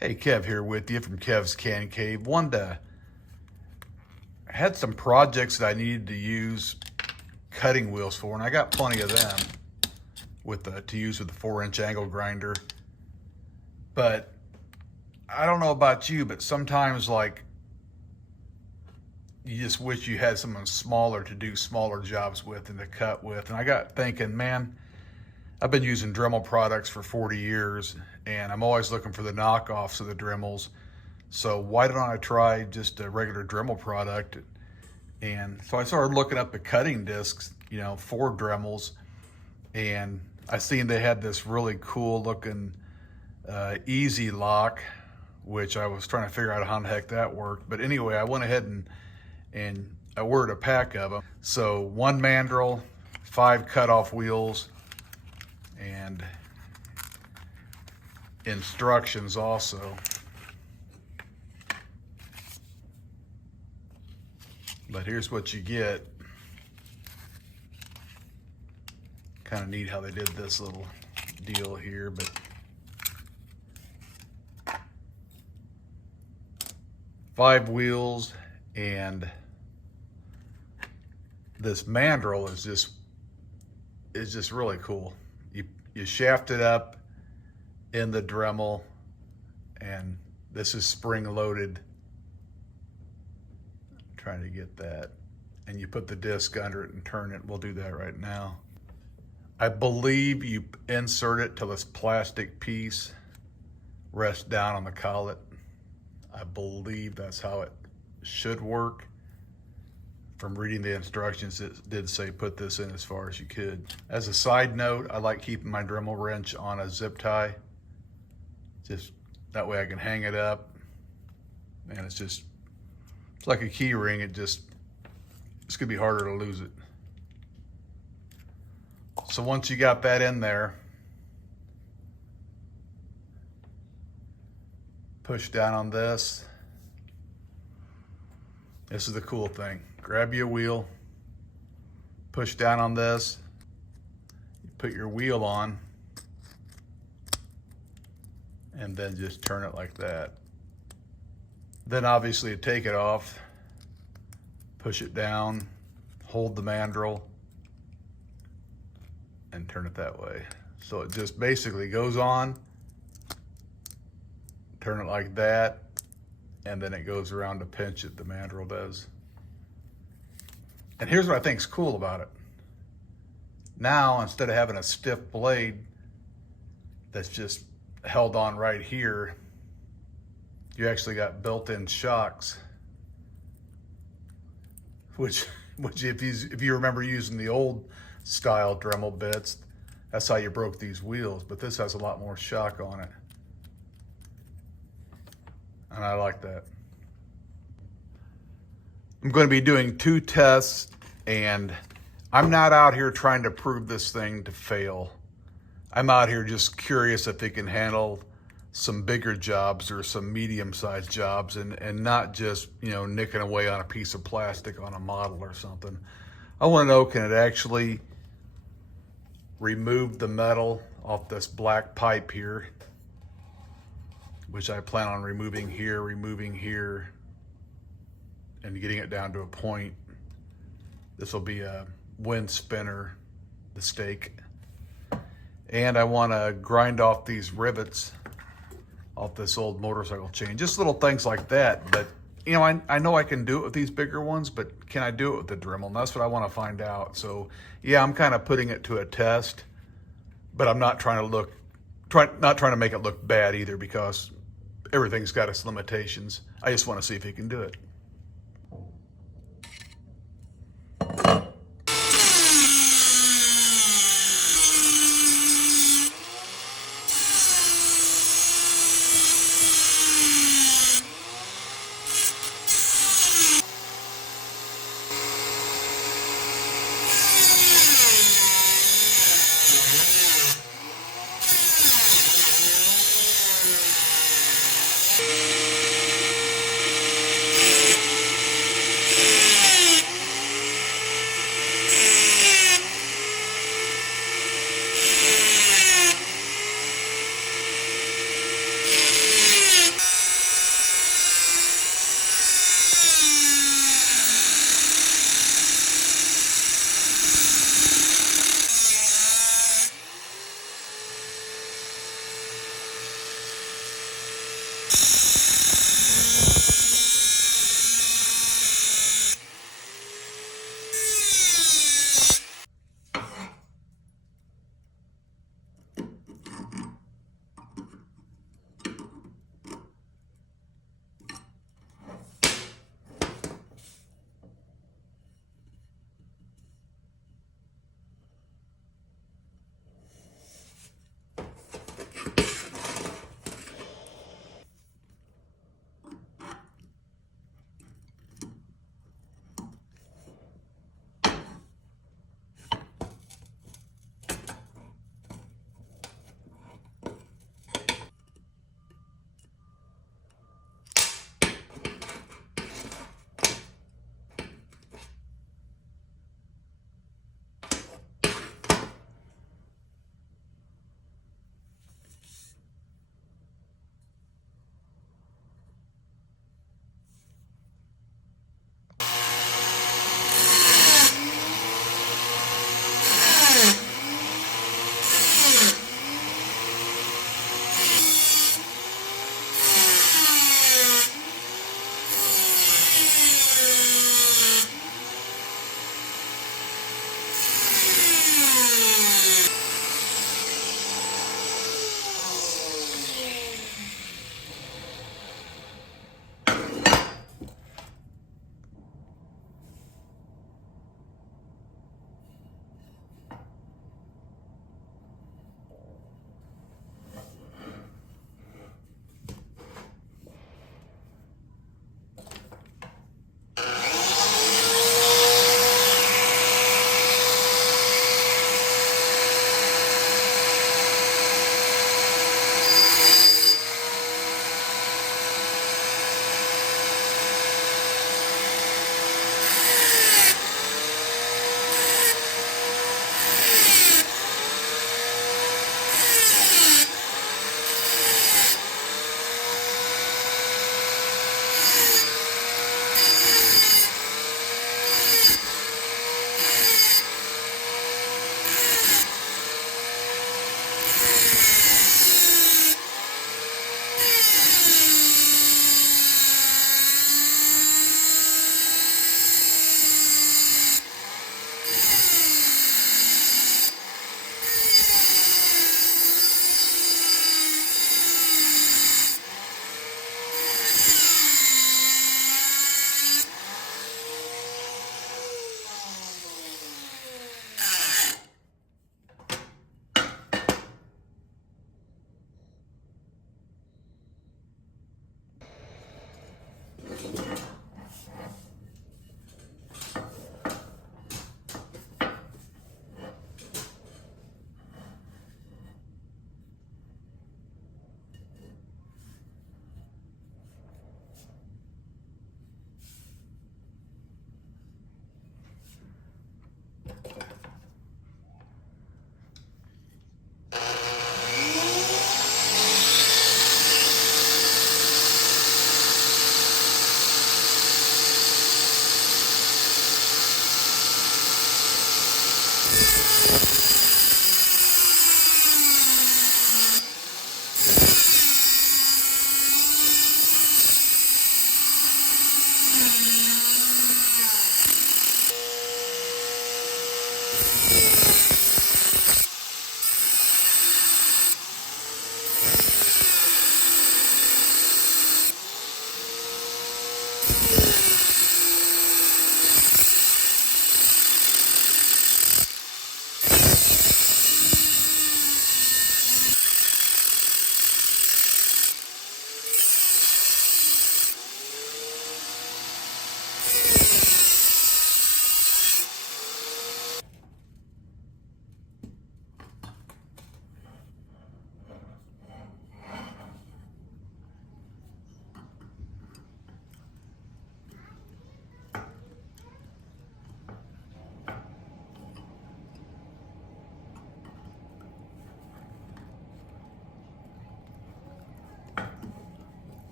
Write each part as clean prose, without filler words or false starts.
Hey, Kev here with you from Kev's Can Cave. I had some projects that I needed to use cutting wheels for, and I got plenty of them to use with the 4-inch angle grinder. But I don't know about you, but sometimes like you just wish you had something smaller to do smaller jobs with and to cut with. And I got thinking, man, I've been using Dremel products for 40 years and I'm always looking for the knockoffs of the Dremels. So why don't I try just a regular Dremel product? And so I started looking up the cutting discs, for Dremels, and I seen they had this really cool looking easy lock, which I was trying to figure out how the heck that worked. But anyway, I went ahead and I ordered a pack of them. So 1 mandrel, 5 cutoff wheels, and instructions also. But here's what you get. Kind of neat how they did this little deal here, but five wheels, and this mandrel is just really cool. You shaft it up in the Dremel, and this is spring loaded. Trying to get that, and you put the disc under it and turn it. We'll do that right now. I believe you insert it till this plastic piece rests down on the collet. I believe that's how it should work. From reading the instructions, it did say put this in as far as you could. As a side note, I like keeping my Dremel wrench on a zip tie. Just that way I can hang it up, and it's like a key ring. It's gonna be harder to lose it. So once you got that in there, push down on this. This is the cool thing. Grab your wheel, push down on this, you put your wheel on, and then just turn it like that. Then obviously take it off, push it down, hold the mandrel, and turn it that way. So it just basically goes on, turn it like that, and then it goes around to pinch it, the mandrel does. And here's what I think is cool about it. Now, instead of having a stiff blade that's just held on right here, you actually got built-in shocks, which if you remember using the old style Dremel bits, that's how you broke these wheels, but this has a lot more shock on it. And I like that. I'm going to be doing 2 tests, and I'm not out here trying to prove this thing to fail. I'm out here just curious if it can handle some bigger jobs or some medium-sized jobs, and not just, nicking away on a piece of plastic on a model or something. I want to know, can it actually remove the metal off this black pipe here, which I plan on removing here, and getting it down to a point. This will be a wind spinner, the stake. And I want to grind off these rivets off this old motorcycle chain. Just little things like that. But, I know I can do it with these bigger ones, but can I do it with the Dremel? And that's what I want to find out. So, yeah, I'm kind of putting it to a test, but I'm not trying to make it look bad either, because everything's got its limitations. I just want to see if he can do it.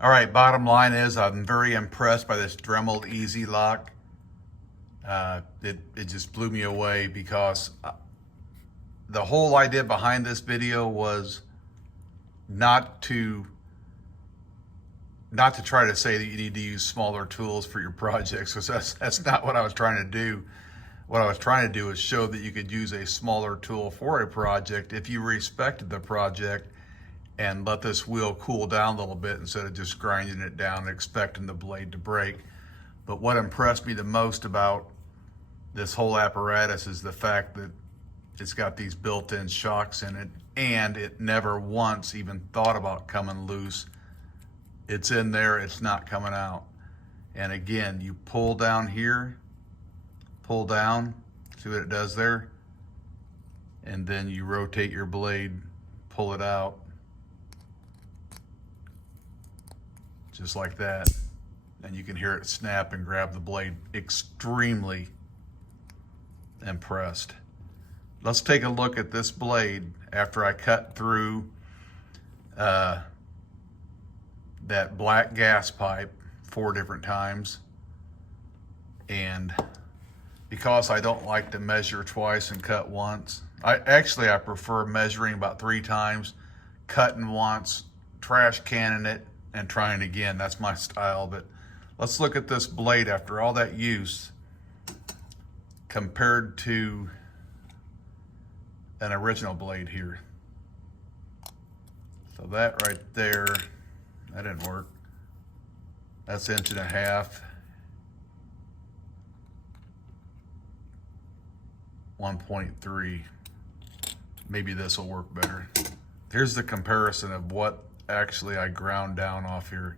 All right, bottom line is I'm very impressed by this Dremel Easy Lock. It just blew me away because the whole idea behind this video was not to try to say that you need to use smaller tools for your projects, because that's not what I was trying to do. What I was trying to do is show that you could use a smaller tool for a project if you respected the project and let this wheel cool down a little bit instead of just grinding it down and expecting the blade to break. But what impressed me the most about this whole apparatus is the fact that it's got these built-in shocks in it, and it never once even thought about coming loose. It's in there, it's not coming out. And again, you pull down here, pull down, see what it does there? And then you rotate your blade, pull it out, just like that. And you can hear it snap and grab the blade. Extremely impressed. Let's take a look at this blade after I cut through that black gas pipe 4 different times. And because I don't like to measure twice and cut once, I prefer measuring about 3 times, cutting once, trash canning it, and trying again. That's my style. But let's look at this blade after all that use compared to an original blade here. So that right there, that didn't work. That's 1.5 inches. 1.3. Maybe this will work better. Here's the comparison of what actually I ground down off here.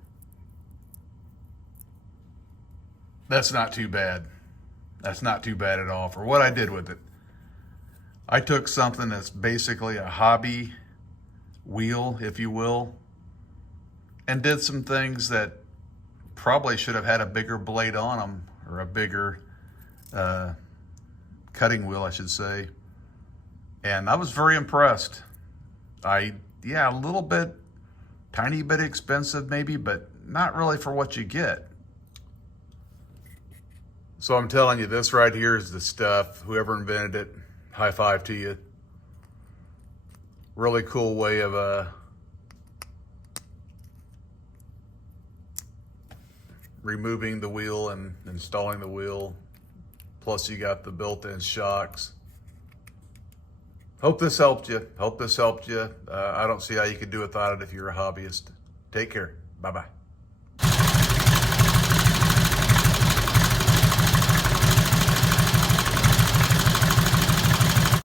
That's not too bad. That's not too bad at all for what I did with it. I took something that's basically a hobby wheel, if you will, and did some things that probably should have had a bigger blade on them, or a bigger cutting wheel, I should say. And I was very impressed. Yeah, a little bit, tiny bit expensive maybe, but not really for what you get. So I'm telling you, this right here is the stuff. Whoever invented it, high five to you. Really cool way of removing the wheel and installing the wheel. Plus you got the built-in shocks. Hope this helped you. I don't see how you could do without it if you're a hobbyist. Take care. Bye-bye.